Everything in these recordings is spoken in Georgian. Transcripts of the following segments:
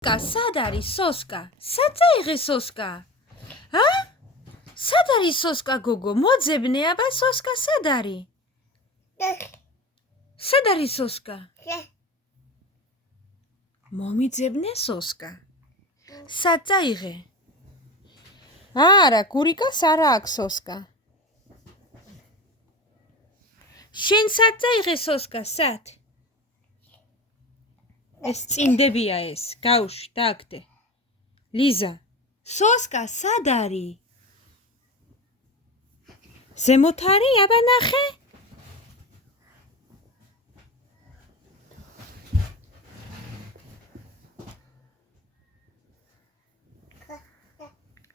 სად არის სოსკა? სად წაიღე სოსკა? სად არის სოსკა გოგო? მოძებნე აბა სოსკა სად არის? სად არის სოსკა? მომიძებნე სოსკა. სად წაიღე? არა, გურიკას არა აქვს სოსკა. შენ სად წაიღე სოსკა? სად? ეს წინდებია ეს. გავუშვი, დააგდე. ლიზა, სოსკა სად არის? ზემოთ არის? აბა ნახე.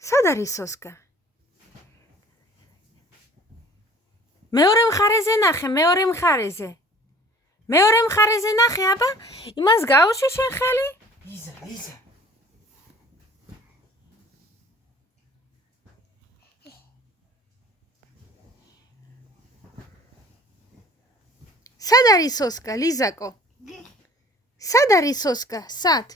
სად არის სოსკა? მეორე მხარეზე ნახე, მეორე მხარეზე. მეორე მხარეზე ნახე, აბა, იმას გავუშვი შენ ხელი? ლიზა. სად არის სოსკა, ლიზაკო? სად არის სოსკა? სად?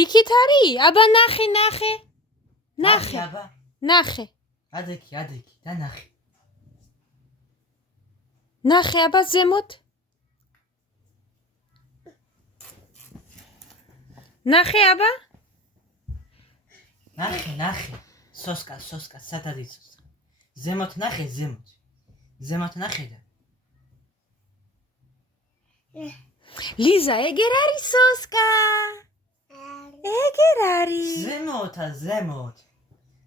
იქით არის? აბა ნახე. აბა. ნახე. ადექი და ნახე. ნახე აბა ზემოთ. ნახე აბა. ნახე. სოსკა, სად არის სოსკა? ზემოთ ნახე, ზემოთ ნახე და. ლიზა, ეგერ არის სოსკა. ეგერ არის. ზემოთ.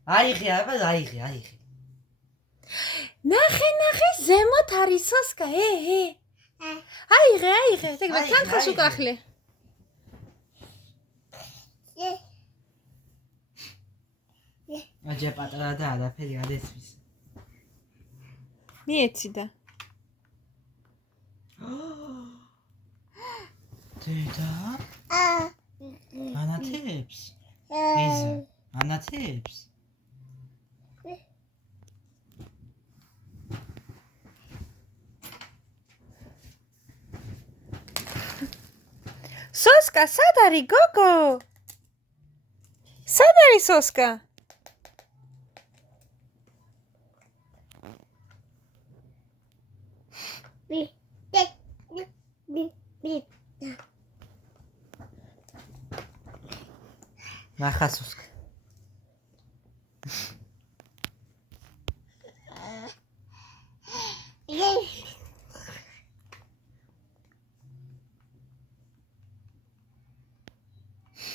აიღე აბა, აიღე. ნახე, ზემოთ არის სოსკა. აიღე. ეგრე თანხას უკახლე. აჯა პატარა და არაფერი არ ესმის. მიეცი და. დედა? ანათებს? ლიზა, ანათებს? სოსკა სად არის გოგო? სად არის სოსკა? ნახა სოსკა.